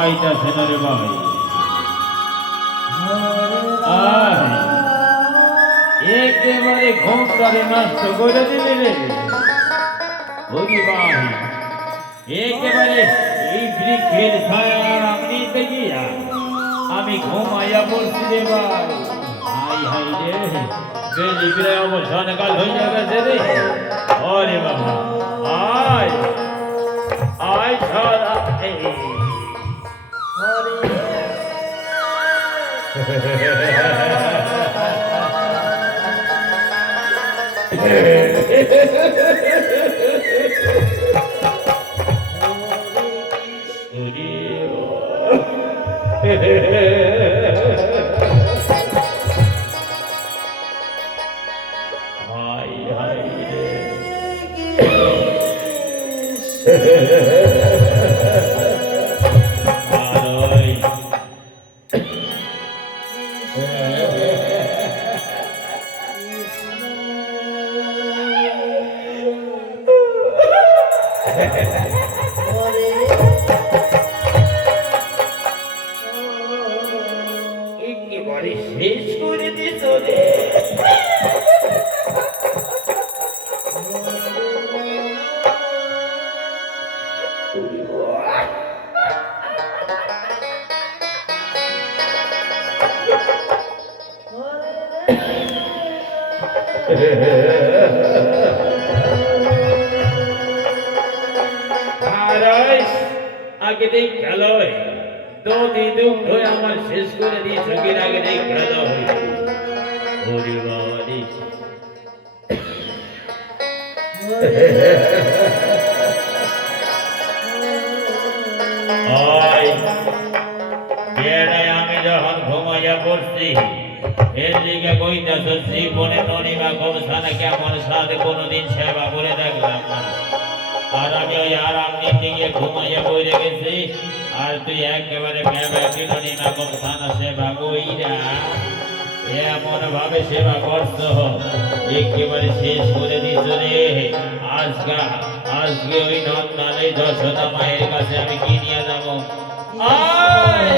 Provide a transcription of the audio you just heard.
ঘুমাইতেছেন রে ভাই। একেবারে ঘুমটারে নষ্ট করে দিলি রে ওরে ভাই। একেবারে এই বৃক্ষের ছায়ার আমনিতে গিয়া আমি ঘুমাইয়া পড়ছি রে ভাই। হাই হাই রে, বেলি বিরে অবসান কাল হইয়া গেছে রে। ওরে বাবা, আয় আয় সারা হাই হাই রে আরই একেবারে শেষ করে দিছ রে। আগে দেখ খেল দুই দুঃখ আমার শেষ করে দিয়ে চোখের আগে দেখ খেল আমি যখন ঘুমাইয়া পড়ছি এর দিকে কইতাছ জীবনে ননিমা কমসানা কেমন সাথে কোনোদিন সেবা করে দেখলাম না। আর আমি ওই আরাম নিতে গিয়ে ঘুমাইয়া বইরে গেছি আর তুই একেবারে ভেবে ননিমা কমসানা সেবা কইরা এমন ভাবে সেবা করছ একেবারে শেষ করে দিছ রে। আজকে ওই নন্দালে যশোদা মায়ের কাছে আমি কি নিয়ে যাবো? আয়